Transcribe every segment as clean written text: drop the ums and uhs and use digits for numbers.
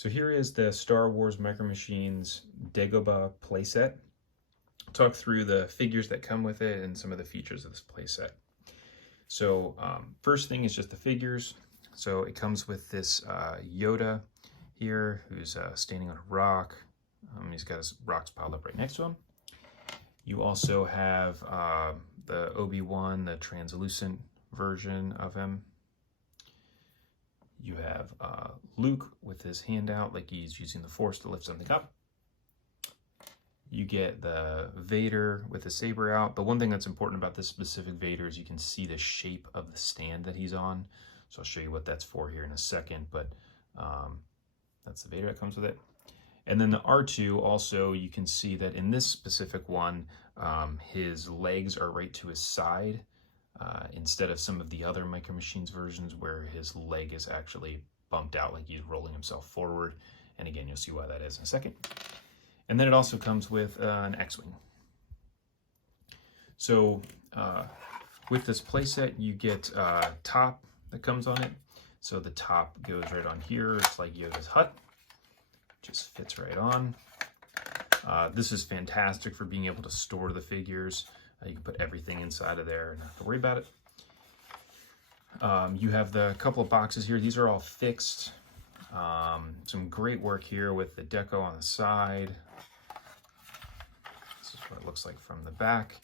So here is the Star Wars Micro Machines Degobah playset. I'll talk through the figures that come with it and some of the features of this playset. So first thing is just the figures. So it comes with this Yoda here, who's standing on a rock. He's got his rocks piled up right next to him. You also have the Obi-Wan, the translucent version of him. You have Luke with his hand out like he's using the Force to lift something up. You get the Vader with the saber out. The one thing that's important about this specific Vader is you can see the shape of the stand that he's on. So I'll show you what that's for here in a second, but that's the Vader that comes with it. And then the R2 also, you can see that in this specific one, his legs are right to his side. Instead of some of the other Micro Machines versions where his leg is actually bumped out like he's rolling himself forward. And again, you'll see why that is in a second. And then it also comes with an X-Wing. So with this playset, you get top that comes on it. So the top goes right on here. It's like Yoda's hut. Just fits right on. This is fantastic for being able to store the figures. You can put everything inside of there and not have to worry about it. You have the couple of boxes here. These are all fixed. Some great work here with the deco on the side. This is what it looks like from the back.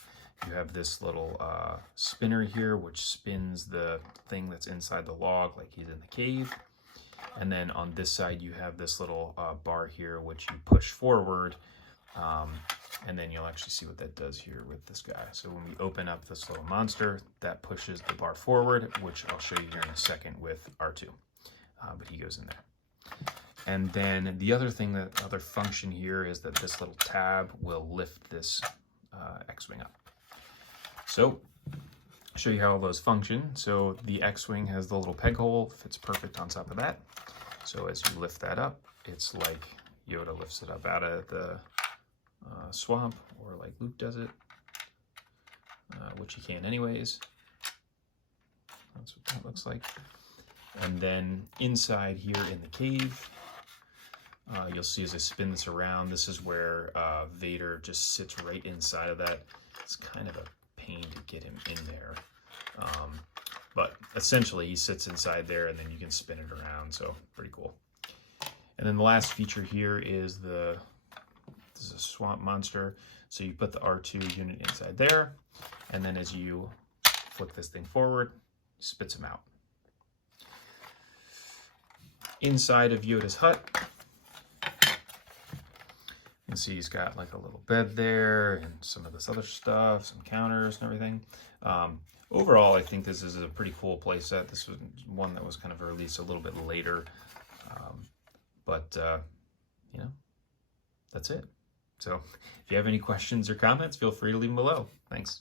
You have this little spinner here, which spins the thing that's inside the log like he's in the cave. And then on this side, you have this little bar here, which you push forward. And then you'll actually see what that does here with this guy. So when we open up this little monster, that pushes the bar forward, which I'll show you here in a second with R2. But he goes in there. And then the other thing, that other function here is that this little tab will lift this X-Wing up. So I'll show you how all those function. So the X-Wing has the little peg hole, fits perfect on top of that. So as you lift that up, it's like Yoda lifts it up out of the swamp, or like Luke does it, which he can anyways. That's what that looks like. And then inside here in the cave, you'll see as I spin this around, this is where Vader just sits right inside of that. It's kind of a pain to get him in there. But essentially he sits inside there and then you can spin it around, so pretty cool. And then the last feature here is this is a swamp monster. So you put the R2 unit inside there, and then as you flip this thing forward, it spits him out. Inside of Yoda's hut, you can see he's got like a little bed there and some of this other stuff, some counters and everything. Overall, I think this is a pretty cool playset. This was one that was kind of released a little bit later, but you know, that's it. So if you have any questions or comments, feel free to leave them below. Thanks.